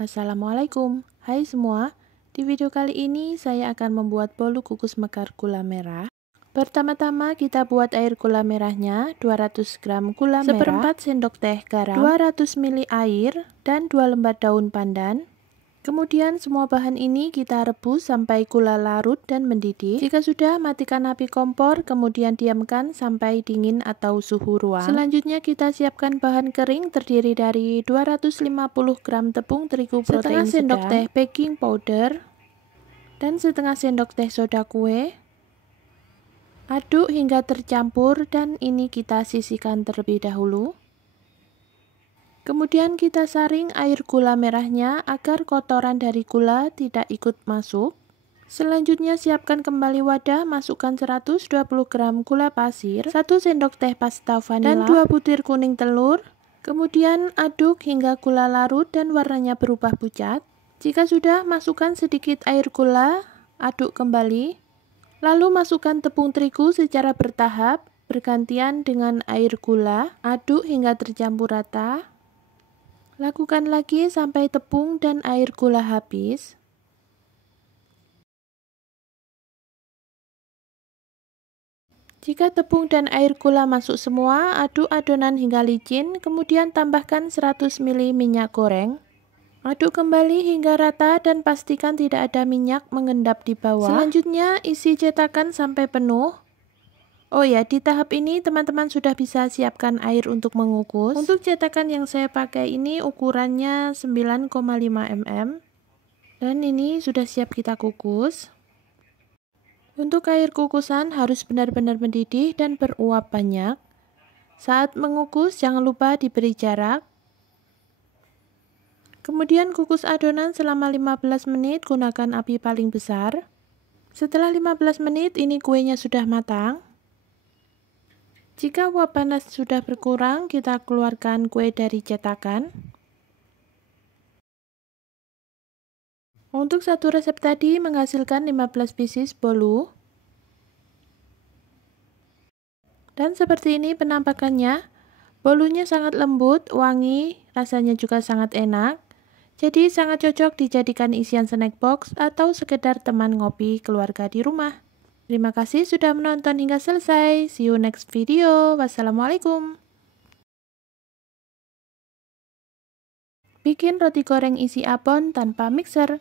Assalamualaikum, hai semua. Di video kali ini saya akan membuat bolu kukus mekar gula merah. Pertama-tama kita buat air gula merahnya, 200 gram gula merah, seperempat sendok teh garam, 200 ml air, dan 2 lembar daun pandan. Kemudian semua bahan ini kita rebus sampai gula larut dan mendidih. Jika sudah, matikan api kompor, kemudian diamkan sampai dingin atau suhu ruang. Selanjutnya kita siapkan bahan kering terdiri dari 250 gram tepung terigu protein sedang, setengah sendok teh baking powder, dan setengah sendok teh soda kue. Aduk hingga tercampur dan ini kita sisihkan terlebih dahulu. Kemudian kita saring air gula merahnya agar kotoran dari gula tidak ikut masuk. Selanjutnya siapkan kembali wadah, masukkan 120 gram gula pasir, 1 sendok teh pasta vanila, dan 2 butir kuning telur. Kemudian aduk hingga gula larut dan warnanya berubah pucat. Jika sudah, masukkan sedikit air gula, aduk kembali. Lalu masukkan tepung terigu secara bertahap, bergantian dengan air gula, aduk hingga tercampur rata. Lakukan lagi sampai tepung dan air gula habis. Jika tepung dan air gula masuk semua, aduk adonan hingga licin, kemudian tambahkan 100 ml minyak goreng. Aduk kembali hingga rata dan pastikan tidak ada minyak mengendap di bawah. Selanjutnya isi cetakan sampai penuh. Oh ya, di tahap ini teman-teman sudah bisa siapkan air untuk mengukus. Untuk cetakan yang saya pakai ini ukurannya 9,5 mm. Dan ini sudah siap kita kukus. Untuk air kukusan harus benar-benar mendidih dan beruap banyak. Saat mengukus jangan lupa diberi jarak. Kemudian kukus adonan selama 15 menit, gunakan api paling besar. Setelah 15 menit ini kuenya sudah matang. Jika uap panas sudah berkurang, kita keluarkan kue dari cetakan. Untuk satu resep tadi menghasilkan 15 pieces bolu. Dan seperti ini penampakannya. Bolunya sangat lembut, wangi, rasanya juga sangat enak. Jadi sangat cocok dijadikan isian snack box atau sekedar teman ngopi keluarga di rumah. Terima kasih sudah menonton hingga selesai. See you next video. Wassalamualaikum. Bikin roti goreng isi abon tanpa mixer.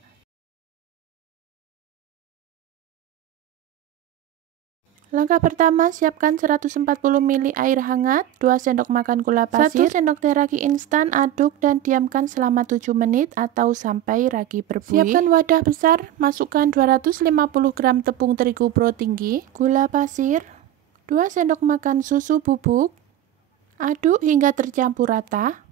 Langkah pertama, siapkan 140 ml air hangat, 2 sendok makan gula pasir, 1 sendok teh ragi instan, aduk dan diamkan selama 7 menit atau sampai ragi berbuih. Siapkan wadah besar, masukkan 250 gram tepung terigu pro tinggi, gula pasir, 2 sendok makan susu bubuk, aduk hingga tercampur rata.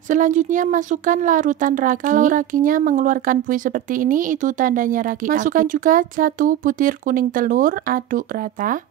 Selanjutnya masukkan larutan ragi. Kalau raginya mengeluarkan buih seperti ini, itu tandanya ragi aktif. Masukkan juga 1 butir kuning telur, aduk rata.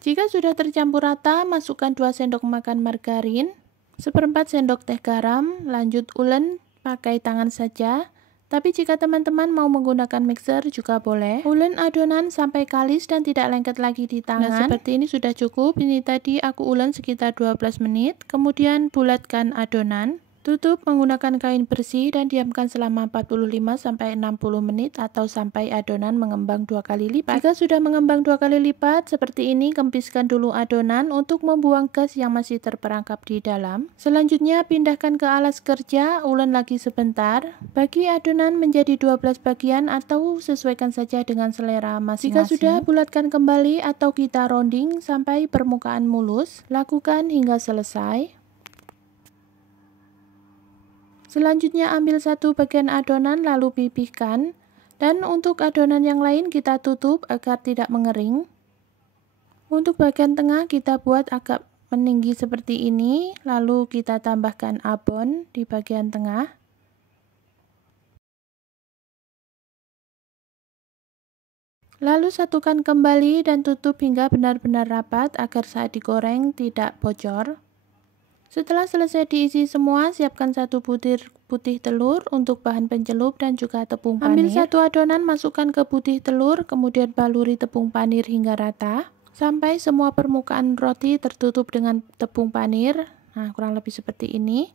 Jika sudah tercampur rata, masukkan 2 sendok makan margarin, seperempat sendok teh garam, lanjut ulen pakai tangan saja. Tapi jika teman-teman mau menggunakan mixer juga boleh. Ulen adonan sampai kalis dan tidak lengket lagi di tangan. Nah, seperti ini sudah cukup. Ini tadi aku ulen sekitar 12 menit. Kemudian bulatkan adonan. Tutup menggunakan kain bersih dan diamkan selama 45-60 menit atau sampai adonan mengembang 2 kali lipat. Jika sudah mengembang 2 kali lipat seperti ini, kempiskan dulu adonan untuk membuang gas yang masih terperangkap di dalam. Selanjutnya pindahkan ke alas kerja, ulen lagi sebentar. Bagi adonan menjadi 12 bagian atau sesuaikan saja dengan selera masing-masing. Jika sudah, bulatkan kembali atau kita rounding sampai permukaan mulus. Lakukan hingga selesai. Selanjutnya ambil 1 bagian adonan lalu pipihkan, dan untuk adonan yang lain kita tutup agar tidak mengering. Untuk bagian tengah kita buat agak meninggi seperti ini, lalu kita tambahkan abon di bagian tengah. Lalu satukan kembali dan tutup hingga benar-benar rapat agar saat digoreng tidak bocor. Setelah selesai diisi semua, siapkan 1 butir putih telur untuk bahan pencelup dan juga tepung panir. Ambil 1 adonan, masukkan ke putih telur, kemudian baluri tepung panir hingga rata, sampai semua permukaan roti tertutup dengan tepung panir. Nah, kurang lebih seperti ini.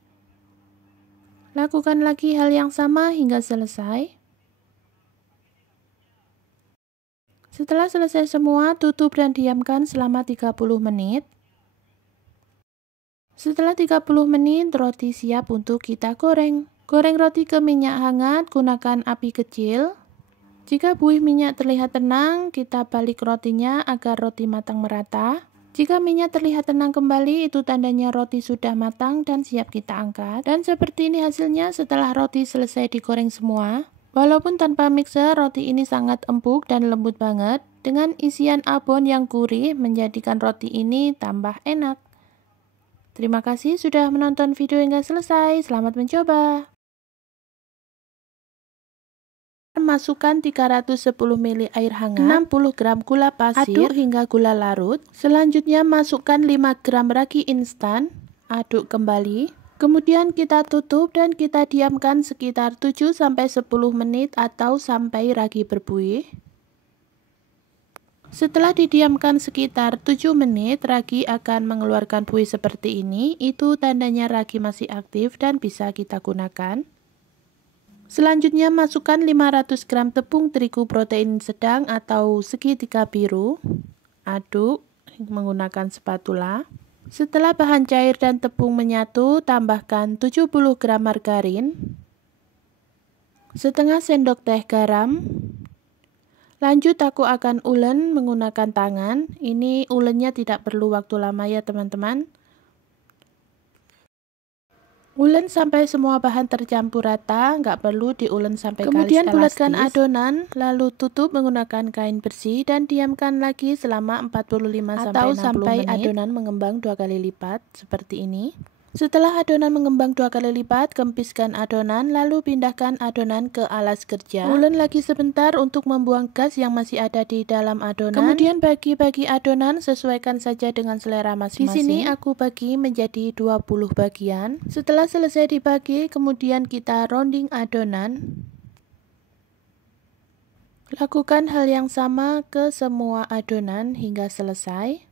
Lakukan lagi hal yang sama hingga selesai. Setelah selesai semua, tutup dan diamkan selama 30 menit. Setelah 30 menit, roti siap untuk kita goreng. Goreng roti ke minyak hangat, gunakan api kecil. Jika buih minyak terlihat tenang, kita balik rotinya agar roti matang merata. Jika minyak terlihat tenang kembali, itu tandanya roti sudah matang dan siap kita angkat. Dan seperti ini hasilnya setelah roti selesai digoreng semua. Walaupun tanpa mixer, roti ini sangat empuk dan lembut banget. Dengan isian abon yang gurih, menjadikan roti ini tambah enak. Terima kasih sudah menonton video hingga selesai. Selamat mencoba. Masukkan 310 ml air hangat, 60 gram gula pasir, aduk hingga gula larut. Selanjutnya masukkan 5 gram ragi instan, aduk kembali. Kemudian kita tutup dan kita diamkan sekitar 7-10 menit atau sampai ragi berbuih. Setelah didiamkan sekitar 7 menit, ragi akan mengeluarkan buih seperti ini. Itu tandanya ragi masih aktif dan bisa kita gunakan. Selanjutnya masukkan 500 gram tepung terigu protein sedang atau segitiga biru. Aduk menggunakan spatula. Setelah bahan cair dan tepung menyatu, tambahkan 70 gram margarin, setengah sendok teh garam. Lanjut aku akan ulen menggunakan tangan. Ini ulennya tidak perlu waktu lama ya teman-teman. Ulen sampai semua bahan tercampur rata, nggak perlu diulen sampai kalis elastis. Kemudian bulatkan adonan, lalu tutup menggunakan kain bersih dan diamkan lagi selama 45 atau sampai adonan mengembang 2 kali lipat seperti ini. Setelah adonan mengembang 2 kali lipat, kempiskan adonan lalu pindahkan adonan ke alas kerja. Ulen lagi sebentar untuk membuang gas yang masih ada di dalam adonan. Kemudian bagi-bagi adonan, sesuaikan saja dengan selera masing-masing. Di sini aku bagi menjadi 20 bagian. Setelah selesai dibagi, kemudian kita rounding adonan. Lakukan hal yang sama ke semua adonan hingga selesai.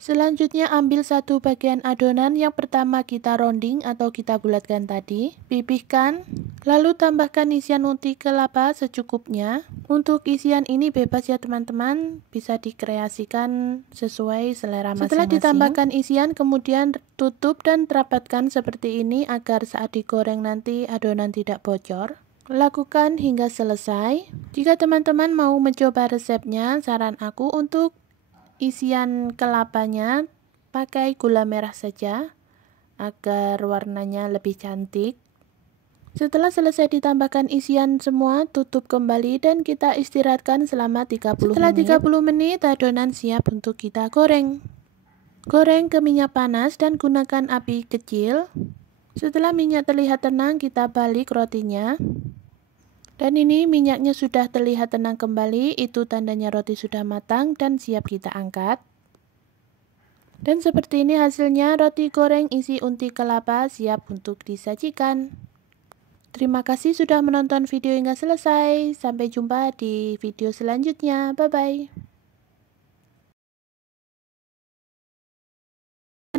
Selanjutnya ambil satu bagian adonan yang pertama kita rounding atau kita bulatkan tadi, pipihkan, lalu tambahkan isian unti kelapa secukupnya. Untuk isian ini bebas ya teman-teman, bisa dikreasikan sesuai selera masing-masing. Setelah ditambahkan isian, kemudian tutup dan rapatkan seperti ini agar saat digoreng nanti adonan tidak bocor. Lakukan hingga selesai. Jika teman-teman mau mencoba resepnya, saran aku untuk isian kelapanya pakai gula merah saja agar warnanya lebih cantik. Setelah selesai ditambahkan isian semua, tutup kembali dan kita istirahatkan selama 30 menit. Setelah 30 menit, adonan siap untuk kita goreng. Goreng ke minyak panas dan gunakan api kecil. Setelah minyak terlihat tenang, kita balik rotinya. Dan ini minyaknya sudah terlihat tenang kembali, itu tandanya roti sudah matang dan siap kita angkat. Dan seperti ini hasilnya, roti goreng isi unti kelapa siap untuk disajikan. Terima kasih sudah menonton video hingga selesai. Sampai jumpa di video selanjutnya. Bye-bye.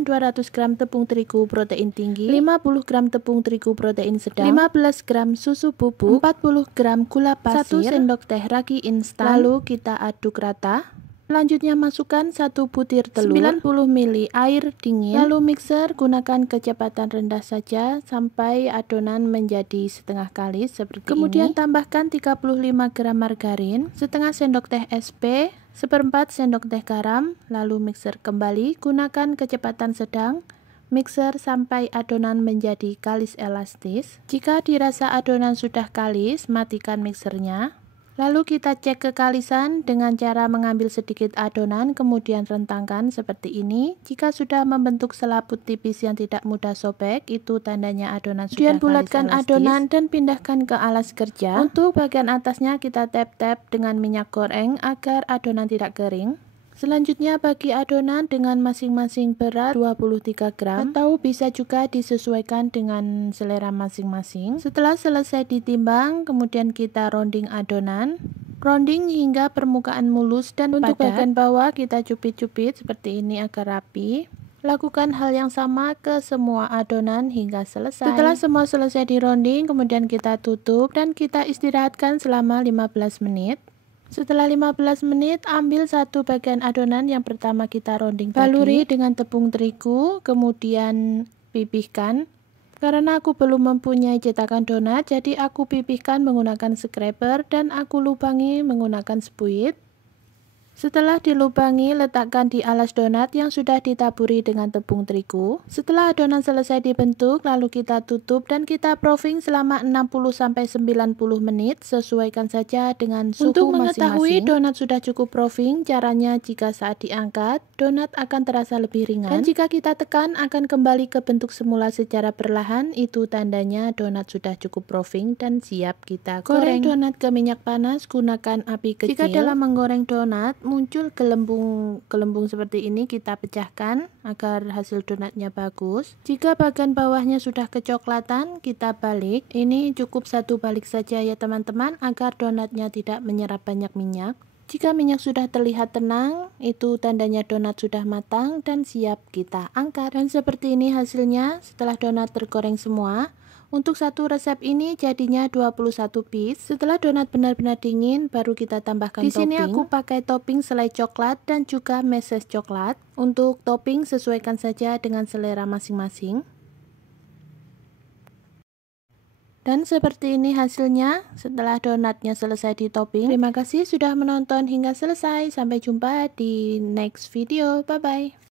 200 gram tepung terigu protein tinggi, 50 gram tepung terigu protein sedang, 15 gram susu bubuk, 40 gram gula pasir, 1 sendok teh ragi instan, lalu kita aduk rata. Selanjutnya masukkan 1 butir telur, 90 ml air dingin, lalu mixer, gunakan kecepatan rendah saja sampai adonan menjadi setengah kalis seperti ini. Kemudian tambahkan 35 gram margarin, setengah sendok teh SP, seperempat sendok teh garam, lalu mixer kembali, gunakan kecepatan sedang, mixer sampai adonan menjadi kalis elastis. Jika dirasa adonan sudah kalis, matikan mixernya. Lalu kita cek kekalisan dengan cara mengambil sedikit adonan, kemudian rentangkan seperti ini. Jika sudah membentuk selaput tipis yang tidak mudah sobek, itu tandanya adonan sudah kalis elastis. Kemudian bulatkan adonan dan pindahkan ke alas kerja. Untuk bagian atasnya kita tap-tap dengan minyak goreng agar adonan tidak kering. Selanjutnya bagi adonan dengan masing-masing berat 23 gram atau bisa juga disesuaikan dengan selera masing-masing. Setelah selesai ditimbang, kemudian kita rounding adonan. Rounding hingga permukaan mulus dan padat. Untuk bagian bawah kita cupit-cupit seperti ini agar rapi. Lakukan hal yang sama ke semua adonan hingga selesai. Setelah semua selesai di rounding, kemudian kita tutup dan kita istirahatkan selama 15 menit. Setelah 15 menit, ambil satu bagian adonan yang pertama kita rounding tadi. Baluri dengan tepung terigu, kemudian pipihkan. Karena aku belum mempunyai cetakan donat, jadi aku pipihkan menggunakan scraper dan aku lubangi menggunakan spuit. Setelah dilubangi, letakkan di alas donat yang sudah ditaburi dengan tepung terigu. Setelah adonan selesai dibentuk, lalu kita tutup dan kita proofing selama 60-90 menit, sesuaikan saja dengan suhu masing-masing. Untuk mengetahui donat sudah cukup proofing, caranya jika saat diangkat, donat akan terasa lebih ringan. Dan jika kita tekan, akan kembali ke bentuk semula secara perlahan, itu tandanya donat sudah cukup proofing dan siap kita goreng. Goreng donat ke minyak panas, gunakan api kecil. Jika dalam menggoreng donat, muncul gelembung seperti ini, kita pecahkan agar hasil donatnya bagus. Jika bagian bawahnya sudah kecoklatan, kita balik. Ini cukup satu balik saja ya teman-teman, agar donatnya tidak menyerap banyak minyak. Jika minyak sudah terlihat tenang, itu tandanya donat sudah matang dan siap kita angkat. Dan seperti ini hasilnya setelah donat tergoreng semua. Untuk satu resep ini jadinya 21 piece. Setelah donat benar-benar dingin, baru kita tambahkan topping. Di sini aku pakai topping selai coklat dan juga meses coklat. Untuk topping sesuaikan saja dengan selera masing-masing. Dan seperti ini hasilnya setelah donatnya selesai di topping. Terima kasih sudah menonton hingga selesai. Sampai jumpa di next video. Bye-bye.